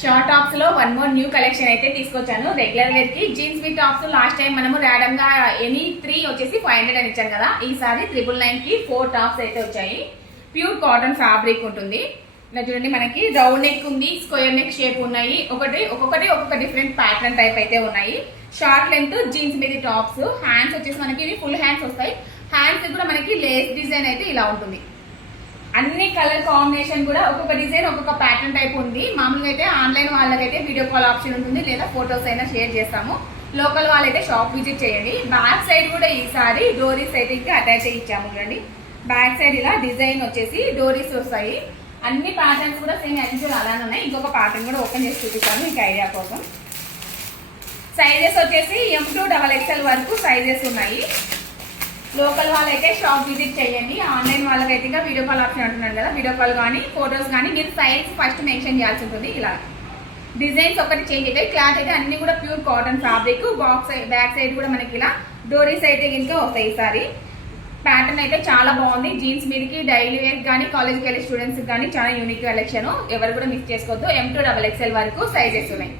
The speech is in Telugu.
షార్ట్ టాప్స్ లో వన్ మోర్ న్యూ కలెక్షన్ అయితే తీసుకొచ్చాను. రెగ్యులర్ వేర్ కి jeans with tops last time మనము ర్యాండమ్ గా ఎనీ 3 వచ్చేసి 500 అని ఇచ్చాను కదా. ఈసారి 999 కి 4 టాప్స్ అయితే వచ్చాయి. ప్యూర్ కాటన్ ఫ్యాబ్రిక్ ఉంటుంది. ఇలా చూడండి, మనకి రౌండ్ నెక్ ఉంది, స్క్వేర్ నెక్ షేప్ ఉన్నాయి. ఒక్కొక్కటి ఒక్కొక్క డిఫరెంట్ ప్యాటర్న్ టైప్ అయితే ఉన్నాయి. షార్ట్ లెంత్ జీన్స్ మీద టాప్స్. హ్యాండ్స్ వచ్చేసి మనకి ఇవి ఫుల్ హ్యాండ్స్ వస్తాయి. హ్యాండ్స్ కూడా మనకి లేస్ డిజైన్ అయితే ఇలా ఉంటుంది. అన్ని కలర్ కాంబినేషన్ కూడా ఒక్కొక్క డిజైన్ ఒక్కొక్క ప్యాటర్న్ టైప్ ఉంది. మామూలుగా అయితే ఆన్లైన్ వాళ్ళకైతే వీడియో కాల్ ఆప్షన్ ఉంటుంది, లేదా ఫొటోస్ అయినా షేర్ చేస్తాము. లోకల్ వాళ్ళైతే షాప్ విజిట్ చేయండి. బ్యాక్ సైడ్ కూడా ఈసారి డోరీస్ అయితే ఇంకా అటాచ్ అయ్యి ఇచ్చాము. చూడండి, బ్యాక్ సైడ్ ఇలా డిజైన్ వచ్చేసి డోరీస్ వస్తాయి. అన్ని ప్యాటర్న్స్ కూడా సేమ్ యాక్చువల్ అలానే ఉన్నాయి. ఇంకొక ప్యాటర్న్ కూడా ఓపెన్ చేసి చూపిస్తాను మీకు ఐడియా కోసం. సైజెస్ వచ్చేసి M2 XXL వరకు సైజెస్ ఉన్నాయి. లోకల్ వాళ్ళైతే షాప్ విజిట్ చేయండి. ఆన్లైన్ వాళ్ళకైతే ఇంకా వీడియో కాల్ ఆప్షన్ అంటున్నాను కదా, వీడియో కాల్ కానీ ఫొటోస్ కానీ మీరు సైజ్ ఫస్ట్ మెన్షన్ చేయాల్సి ఉంటుంది. ఇలా డిజైన్స్ ఒకటి చేంజ్ అవుతాయి. క్లాత్ అయితే అన్ని కూడా pure cotton fabric. Back side కూడా మనకి ఇలా డోరీస్ అయితే ఇంకా వస్తాయి. ఈసారి ప్యాటర్న్ అయితే చాలా బాగుంది. జీన్స్ మీదకి డైలీ వేర్ కానీ కాలేజ్కి వెళ్ళే స్టూడెంట్స్ కానీ చాలా యూనిక్ కలెక్షన్. ఎవరు కూడా మిస్ చేసుకోవద్దు. M2 XXL వరకు సైజెస్ ఉన్నాయి.